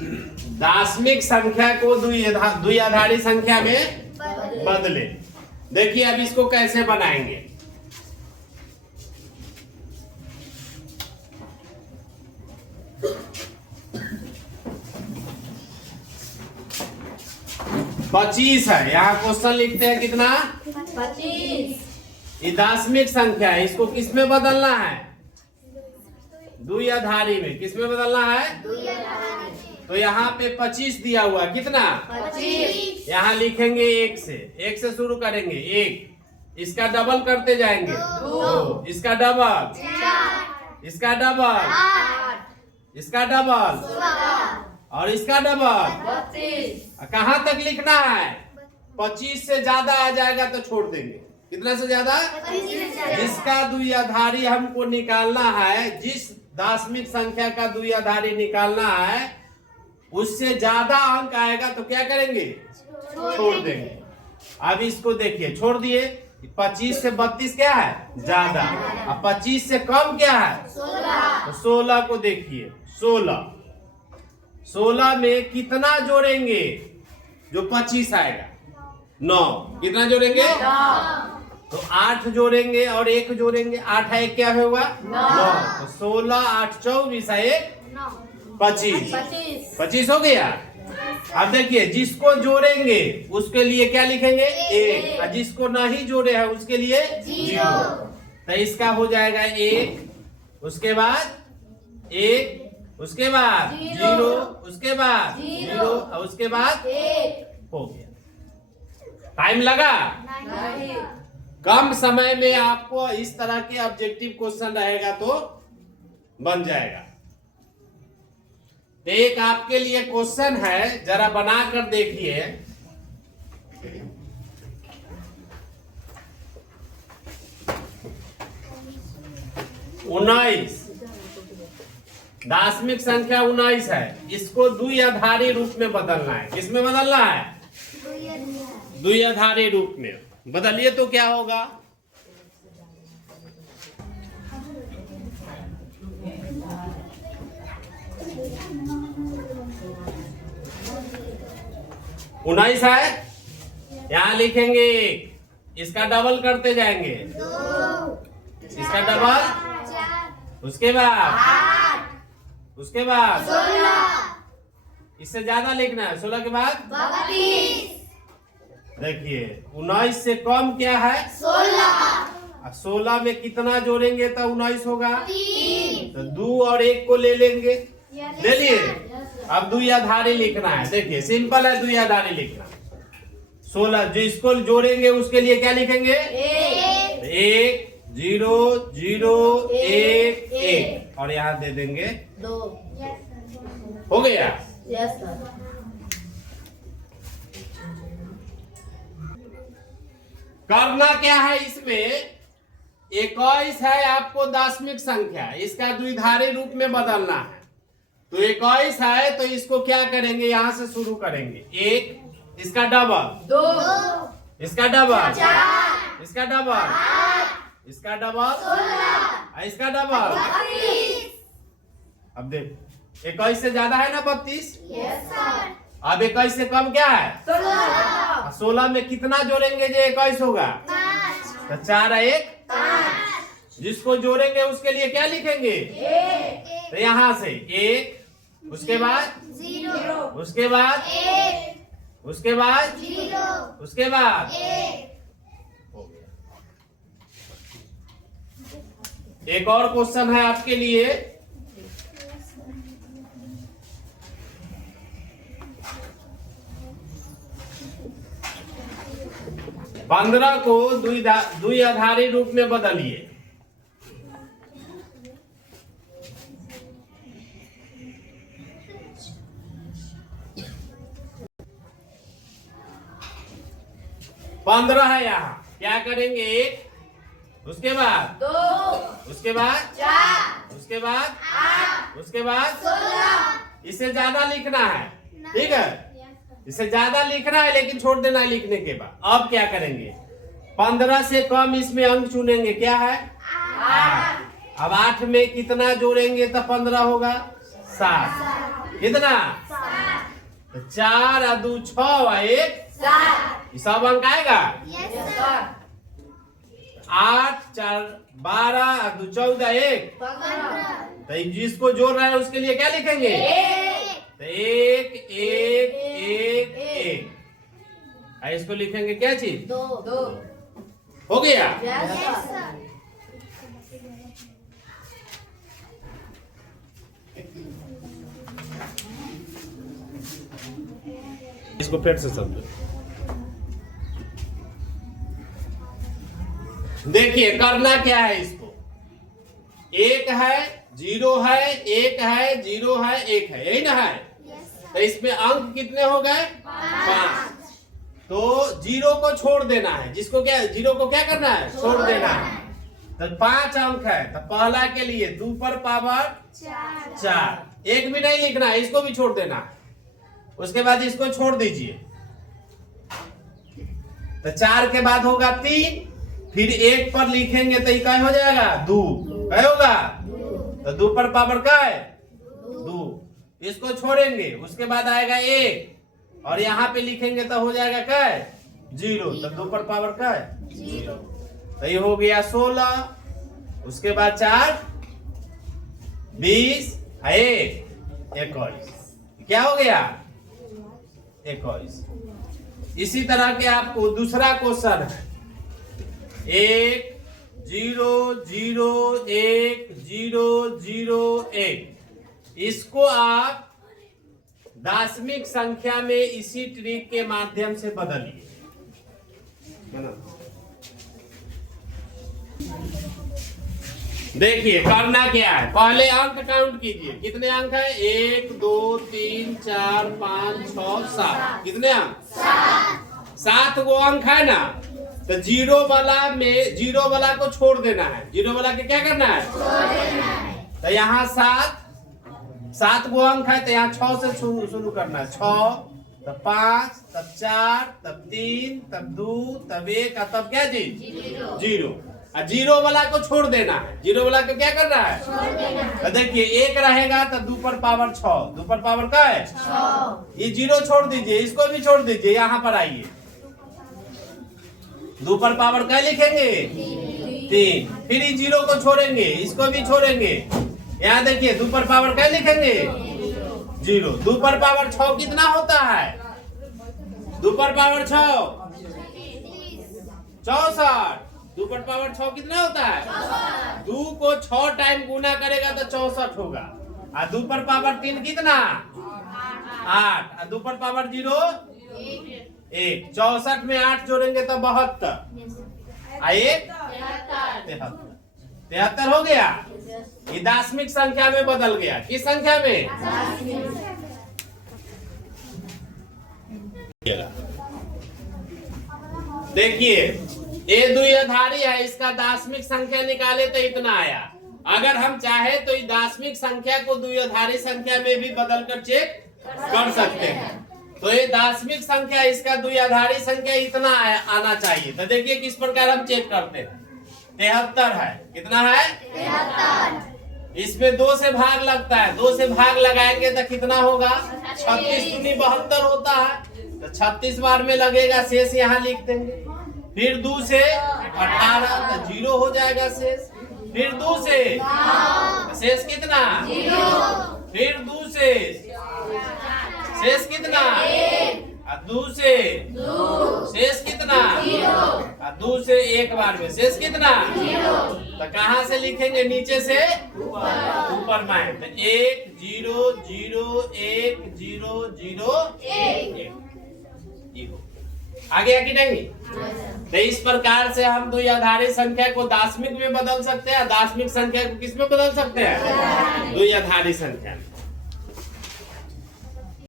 दाशमिक संख्या को द्विआधारी संख्या में बदले। देखिए अब इसको कैसे बनाएंगे। पच्चीस है, यहाँ क्वेश्चन लिखते हैं कितना? 25। ये दाशमिक संख्या है, इसको किस में बदलना है? द्विआधारी में। किस में बदलना है? तो यहाँ पे 25 दिया हुआ, कितना? 25। यहाँ लिखेंगे 1 से, 1 से शुरू करेंगे, 1, इसका डबल करते जाएंगे 2, इसका डबल 4, इसका डबल 8, इसका डबल 16 और इसका डबल 32। कहाँ तक लिखना है? 25 से ज्यादा आ जाएगा तो छोड़ देंगे। कितना से ज्यादा? 25। जिसका द्विआधारी हमको निकालना है, जिस दाशमिक संख्या का द्विआधारी निकालना है, उससे ज्यादा अंक आएगा तो क्या करेंगे? छोड़ देंगे। अब इसको देखिए, छोड़ दिए। 25 से 32 क्या है? ज्यादा। अब 25 से कम क्या है? 16। तो 16 को देखिए, 16 में कितना जोड़ेंगे जो 25 आएगा? 9। कितना जोड़ेंगे? 9। तो 8 जोड़ेंगे और 1 जोड़ेंगे, 8 है क्या होगा? 9। तो 16 8 24 है 25। 25 हो गया। अब देखिए, जिसको जोड़ेंगे उसके लिए क्या लिखेंगे? 1, और जिसको नहीं जोड़े हैं उसके लिए 0। तो इसका हो जाएगा 1, उसके बाद 1, उसके बाद 0, उसके बाद 0 और उसके बाद 1 हो गया। टाइम लगा? नहीं। कम समय में आपको इस तरह के ऑब्जेक्टिव क्वेश्चन रहेगा तो बन जाएगा। तो एक आपके लिए क्वेश्चन है, जरा बनाकर देखिए। उन्नीस, दाशमिक संख्या 19 है, इसको द्विआधारी रूप में बदलना है। किस में बदलना है? द्विआधारी रूप में। बदलिए तो क्या होगा? उन्नीस है, यहां लिखेंगे 1, इसका डबल करते जाएंगे 2, इसका डबल, उसके बाद 8, उसके बाद 16, इससे ज्यादा लिखना है। 16 के बाद 32। देखिए 19 से कम क्या है? 16। 16 में कितना जोड़ेंगे तो 19 होगा? 3। तो 2 और 1 को ले लेंगे, ले लिए। अब द्विआधारी लिखना है। देखिए सिंपल है द्विआधारी लिखना। 16 जो इसको जोड़ेंगे उसके लिए क्या लिखेंगे? 1 0 0 1 1 और यहाँ दे देंगे 2। हो गया? Yes sir. करना क्या है इसमें? 21 है आपको दाशमिक संख्या, इसका द्विआधारी रूप में बदलना है। तो 21 है तो इसको क्या करेंगे? यहां से शुरू करेंगे, 1, इसका डबल 2, इसका डबल 4, इसका डबल 8, इसका डबल 16, इसका डबल 32। अब देख 21 से ज्यादा है ना 32? Yes sir. अब 21 से कम क्या है? 16। 16 में कितना जोड़ेंगे जो 21 होगा? 5। तो 4 1 5। जिसको जोड़ेंगे उसके लिए क्या लिखेंगे? 1। तो यहाँ से 1, उसके बाद 0, उसके बाद 1, उसके बाद 0, उसके बाद 1। एक और क्वेश्चन है आपके लिए। पंद्रह को द्विआधारी रूप में बदलिए। पंद्रह है, यहाँ क्या करेंगे? 1, उसके बाद 2, उसके बाद 4, उसके बाद 8, उसके बाद 16। इससे ज्यादा लिखना है, ठीक है? इससे ज्यादा लिखना है लेकिन छोड़ देना है लिखने के बाद। अब क्या करेंगे? 15 से कम इसमें अंक चुनेंगे, क्या है? 8। अब 8 में कितना जोड़ेंगे तो 15 होगा? 7। कितना? तो 4 और 2 6 और 1 7, सब अंक आएगा। 8 4 12 और 2 14 1, तो जिसको जोड़ रहा है उसके लिए क्या लिखेंगे? तो 1 1 1 1, इसको लिखेंगे क्या चीज? 2। हो गया। इसको फिर से समझो। देखिए करना क्या है इसको, 1 है 0 है 1 है 0 है 1 है, यही ना है। तो इसमें अंक कितने हो गए? 5। तो 0 को छोड़ देना है, जिसको क्या 0 को क्या करना है? छोड़ देना है। तो 5 अंक है, तो पहला के लिए 2 पर पावर 4, 1 भी नहीं लिखना है, इसको भी छोड़ देना है। उसके बाद इसको छोड़ दीजिए, तो 4 के बाद होगा 3, फिर 1 पर लिखेंगे तो क्या हो जाएगा? 2, क्या होगा? तो 2 पर पावर क्या है? 2, इसको छोड़ेंगे, उसके बाद आएगा 1 और यहाँ पे लिखेंगे तो हो जाएगा क्या? 0, तो 2 पर पावर क्या है? 0। तो ये हो गया 16, उसके बाद 4 20 1 21, क्या हो गया? 21। इसी तरह के आपको दूसरा क्वेश्चन है, 1 0 0 1 0 0 1, इसको आप दशमिक संख्या में इसी ट्रिक के माध्यम से बदलिए, है ना। देखिए करना क्या है, पहले अंक काउंट कीजिए, कितने अंक है? 1 2 3 4 5 6 7, कितने अंक? 7 गो अंक है ना। तो 0 वाला को छोड़ देना है, 0 वाला के क्या करना है? छोड़ देना है। तो यहाँ 7 गो अंक है, तो यहाँ 6 से शुरू करना है, 6 तब 5 तब 4 तब 3 तब 2 तब 1 और तब क्या चीज? 0। और 0 वाला को छोड़ देना है, 0 वाला को क्या करना है? छोड़ देना है। तो देखिए 1 रहेगा तो 2 पर पावर 6, 2 पर पावर क्या है? 6। ये 0 छोड़ दीजिए, इसको भी छोड़ दीजिए, यहाँ पर आइए, 2 पर पावर क्या लिखेंगे? 3। फिर ये 0 को छोड़ेंगे, इसको भी छोड़ेंगे, यहाँ देखिए 2 पर पावर क्या लिखेंगे? 0। 2 पर पावर 6 कितना होता है? 2 पर पावर 6 64। 2 पर पावर 6 कितना होता है? 2 को 6 टाइम गुना करेगा तो 64 होगा। और 2 पर पावर 3 कितना? 8। और 2 पर पावर 0 1। 64 में 8 जोड़ेंगे तो 72, 1 73 हो गया। ये दशमिक संख्या में बदल गया, किस संख्या में? देखिए ये द्विआधारी है, इसका दशमिक संख्या निकाले तो इतना आया। अगर हम चाहे तो इस दशमिक संख्या को द्विआधारी संख्या में भी बदल कर चेक कर सकते हैं। तो ये दशमिक संख्या, इसका द्विआधारी संख्या इतना आना चाहिए। तो देखिए किस प्रकार हम चेक करते हैं। 73 है, कितना है? 73। इसमें 2 से भाग लगता है, 2 से भाग लगाएंगे तो कितना होगा? 36 दूनी 72 होता है, तो 36 बार में लगेगा, शेष यहाँ लिख देंगे। फिर 2 से 18, तो 0 हो जाएगा शेष। फिर 2 से शेष कितना? 0। फिर 2 से शेष कितना? 2 से शेष कितना? 0। 2 से एक बार में शेष कितना? 0। तो कहाँ से लिखेंगे? नीचे से ऊपर में। तो 1 0 0 1 0 0 1। आगे आगे नहीं। तो इस प्रकार से हम द्विआधारी संख्या को दशमिक में बदल सकते हैं, दशमिक संख्या को किस में बदल सकते हैं? द्विआधारी संख्या में।